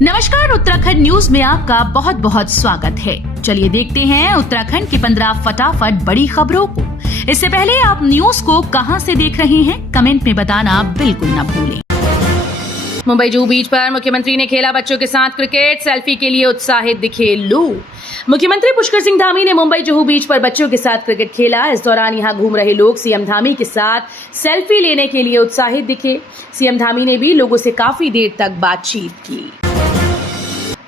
नमस्कार, उत्तराखंड न्यूज में आपका बहुत बहुत स्वागत है। चलिए देखते हैं उत्तराखंड की 15 फटाफट बड़ी खबरों को। इससे पहले आप न्यूज को कहां से देख रहे हैं, कमेंट में बताना बिल्कुल न भूलें। मुंबई जुहू बीच पर मुख्यमंत्री ने खेला बच्चों के साथ क्रिकेट, सेल्फी के लिए उत्साहित दिखे लोग। मुख्यमंत्री पुष्कर सिंह धामी ने मुंबई जुहू बीच पर बच्चों के साथ क्रिकेट खेला। इस दौरान यहां घूम रहे लोग सीएम धामी के साथ सेल्फी लेने के लिए उत्साहित दिखे। सीएम धामी ने भी लोगों से काफी देर तक बातचीत की।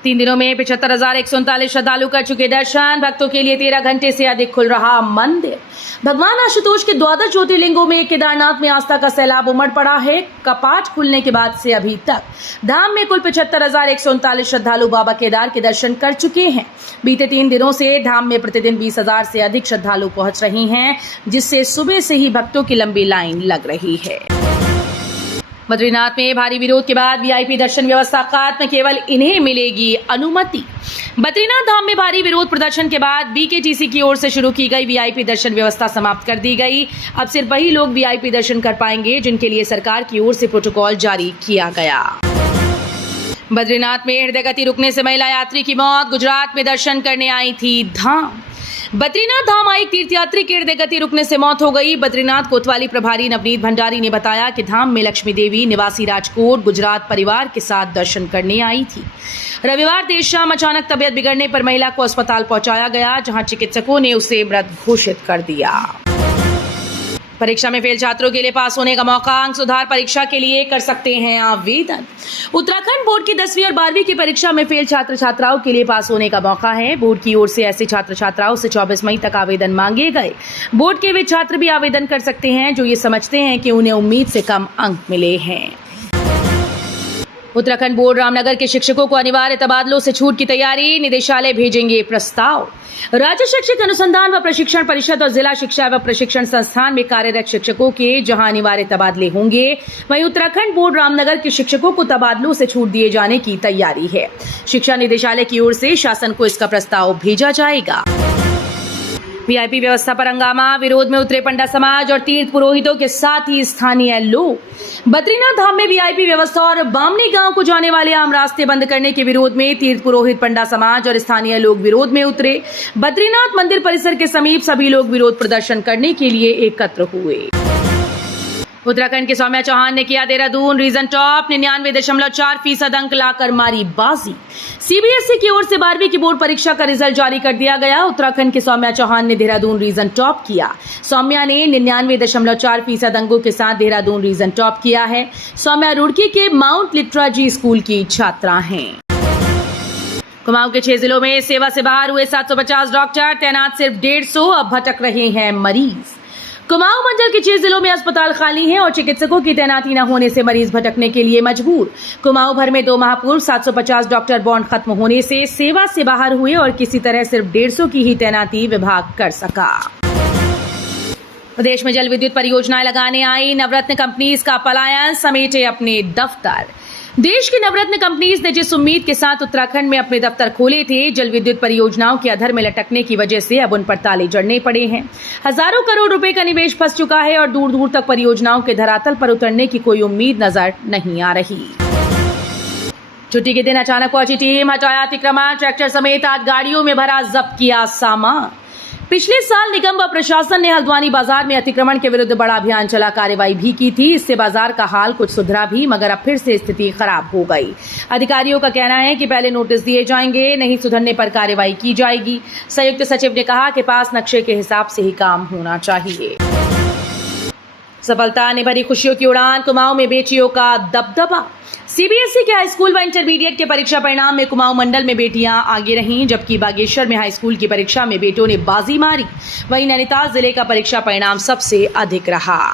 3 दिनों में 75,139 श्रद्धालु कर चुके दर्शन। भक्तों के लिए 13 घंटे से अधिक खुल रहा मंदिर। भगवान आशुतोष के 12 ज्योतिर्लिंगों में केदारनाथ में आस्था का सैलाब उमड़ पड़ा है। कपाट खुलने के बाद से अभी तक धाम में कुल 75,139 श्रद्धालु बाबा केदार के दर्शन कर चुके हैं। बीते 3 दिनों से धाम में प्रतिदिन 20,000 से अधिक श्रद्धालु पहुंच रहे हैं, जिससे सुबह से ही भक्तों की लंबी लाइन लग रही है। बद्रीनाथ में भारी विरोध के बाद वीआईपी दर्शन व्यवस्था खत्म, केवल इन्हें मिलेगी अनुमति। बद्रीनाथ धाम में भारी विरोध प्रदर्शन के बाद बीकेटीसी की ओर से शुरू की गई वीआईपी दर्शन व्यवस्था समाप्त कर दी गई। अब सिर्फ वही लोग वीआईपी दर्शन कर पाएंगे जिनके लिए सरकार की ओर से प्रोटोकॉल जारी किया गया। बद्रीनाथ में हृदय गति रुकने से महिला यात्री की मौत। गुजरात में दर्शन करने आई थी धाम। बद्रीनाथ धाम आई तीर्थयात्री की हृदय गति रुकने से मौत हो गई। बद्रीनाथ कोतवाली प्रभारी नवनीत भंडारी ने बताया कि धाम में लक्ष्मी देवी निवासी राजकोट गुजरात परिवार के साथ दर्शन करने आई थी। रविवार देर शाम अचानक तबियत बिगड़ने पर महिला को अस्पताल पहुंचाया गया, जहां चिकित्सकों ने उसे मृत घोषित कर दिया। परीक्षा में फेल छात्रों के लिए पास होने का मौका। अंक सुधार परीक्षा के लिए कर सकते हैं आवेदन। उत्तराखंड बोर्ड की 10वीं और 12वीं की परीक्षा में फेल छात्र छात्राओं के लिए पास होने का मौका है। बोर्ड की ओर से ऐसे छात्र छात्राओं से 24 मई तक आवेदन मांगे गए। बोर्ड के वे छात्र भी आवेदन कर सकते हैं जो ये समझते हैं कि उन्हें उम्मीद से कम अंक मिले हैं। उत्तराखंड बोर्ड रामनगर के शिक्षकों को अनिवार्य तबादलों से छूट की तैयारी। निदेशालय भेजेंगे प्रस्ताव। राज्य शैक्षिक अनुसंधान व प्रशिक्षण परिषद और जिला शिक्षा व प्रशिक्षण संस्थान में कार्यरत शिक्षकों के जहां अनिवार्य तबादले होंगे, वहीं उत्तराखंड बोर्ड रामनगर के शिक्षकों को तबादलों से छूट दिए जाने की तैयारी है। शिक्षा निदेशालय की ओर से शासन को इसका प्रस्ताव भेजा जाएगा। वीआईपी व्यवस्था पर हंगामा। विरोध में उतरे पंडा समाज और तीर्थ पुरोहितों के साथ ही स्थानीय लोग। बद्रीनाथ धाम में वीआईपी व्यवस्था और बामनी गांव को जाने वाले आम रास्ते बंद करने के विरोध में तीर्थ पुरोहित, पंडा समाज और स्थानीय लोग विरोध में उतरे। बद्रीनाथ मंदिर परिसर के समीप सभी लोग विरोध प्रदर्शन करने के लिए एकत्र हुए। उत्तराखंड के सौम्या चौहान ने किया देहरादून रीजन टॉप। 99.4% अंक लाकर मारी बाजी। सीबीएसई की ओर से 12वीं की बोर्ड परीक्षा का रिजल्ट जारी कर दिया गया। उत्तराखंड के सौम्या चौहान ने देहरादून रीजन टॉप किया। सौम्या ने 99.4% अंकों के साथ देहरादून रीजन टॉप किया है। सौम्या रुड़की के माउंट लिटराजी स्कूल की छात्रा हैं। कुमाऊं के 6 जिलों में सेवा से बाहर हुए 750 डॉक्टर, तैनात सिर्फ 150, अब भटक रहे हैं मरीज। कुमाऊं मंडल के 6 जिलों में अस्पताल खाली हैं और चिकित्सकों की तैनाती न होने से मरीज भटकने के लिए मजबूर। कुमाऊं भर में 2 माह पूर्व 750 डॉक्टर बॉन्ड खत्म होने से सेवा से बाहर हुए और किसी तरह सिर्फ 150 की ही तैनाती विभाग कर सका। प्रदेश में जल विद्युत परियोजनाएं लगाने आई नवरत्न कंपनीज का पलायन, समेटे अपने दफ्तर। देश की नवरत्न कंपनीज ने जिस उम्मीद के साथ उत्तराखंड में अपने दफ्तर खोले थे, जल विद्युत परियोजनाओं के अधर में लटकने की वजह से अब उन पर ताले जड़ने पड़े हैं। हजारों करोड़ रुपए का निवेश फंस चुका है और दूर दूर तक परियोजनाओं के धरातल पर उतरने की कोई उम्मीद नजर नहीं आ रही। छुट्टी के दिन अचानक पहुंची टीम, हटाया अतिक्रमण। ट्रैक्टर समेत 8 गाड़ियों में भरा, जब्त किया सामान। पिछले साल निगम व प्रशासन ने हल्द्वानी बाजार में अतिक्रमण के विरुद्ध बड़ा अभियान चला, कार्रवाई भी की थी। इससे बाजार का हाल कुछ सुधरा भी, मगर अब फिर से स्थिति खराब हो गई। अधिकारियों का कहना है कि पहले नोटिस दिए जाएंगे, नहीं सुधरने पर कार्रवाई की जाएगी। संयुक्त सचिव ने कहा कि पास नक्शे के हिसाब से ही काम होना चाहिए। सफलता ने भरी खुशियों की उड़ान। कुमाऊं में बेटियों का दबदबा। सीबीएसई के हाई स्कूल व इंटरमीडिएट के परीक्षा परिणाम में कुमाऊं मंडल में बेटियां आगे रहीं, जबकि बागेश्वर में हाई स्कूल की परीक्षा में बेटों ने बाजी मारी। वहीं नैनीताल जिले का परीक्षा परिणाम सबसे अधिक रहा।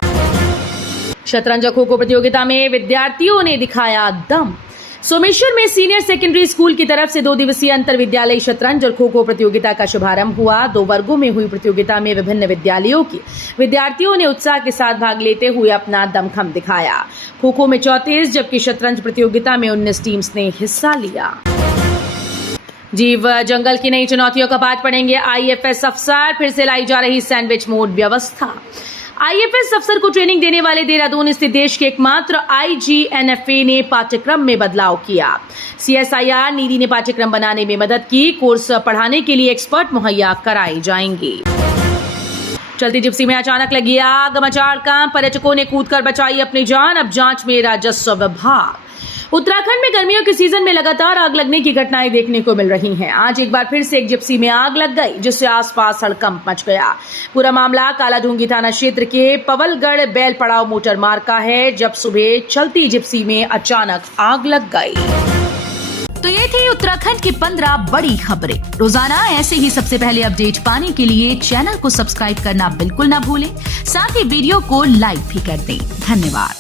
शतरंज खो खो प्रतियोगिता में विद्यार्थियों ने दिखाया दम। सोमेश्वर में सीनियर सेकेंडरी स्कूल की तरफ से 2 दिवसीय अंतर विद्यालयी शतरंज और खो खो प्रतियोगिता का शुभारंभ हुआ। 2 वर्गों में हुई प्रतियोगिता में विभिन्न विद्यालयों के विद्यार्थियों ने उत्साह के साथ भाग लेते हुए अपना दमखम दिखाया। खो खो में 34 जबकि शतरंज प्रतियोगिता में 19 टीम्स ने हिस्सा लिया। जीव जंगल की नई चुनौतियों का पाठ पढ़ेंगे आईएफएस अफसर। फिर से लाई जा रही सैंडविच मोड व्यवस्था। आईएफएस अफसर को ट्रेनिंग देने वाले देहरादून स्थित देश के एकमात्र IGNFA ने पाठ्यक्रम में बदलाव किया। CSIR नीति ने पाठ्यक्रम बनाने में मदद की। कोर्स पढ़ाने के लिए एक्सपर्ट मुहैया कराए जाएंगे। चलती जिप्सी में अचानक लगी आग, मचाड़ काम, पर्यटकों ने कूदकर बचाई अपनी जान। अब जांच में राजस्व विभाग। उत्तराखंड में गर्मियों के सीजन में लगातार आग लगने की घटनाएं देखने को मिल रही हैं। आज एक बार फिर से एक जिप्सी में आग लग गई, जिससे आसपास हड़कंप मच गया। पूरा मामला कालाढूंगी थाना क्षेत्र के पवलगढ़ बैल पड़ाव मोटर मार्ग का है, जब सुबह चलती जिप्सी में अचानक आग लग गई। तो ये थी उत्तराखंड की 15 बड़ी खबरें। रोजाना ऐसे ही सबसे पहले अपडेट पाने के लिए चैनल को सब्सक्राइब करना बिल्कुल ना भूलें। साथ ही वीडियो को लाइक भी कर दें। धन्यवाद।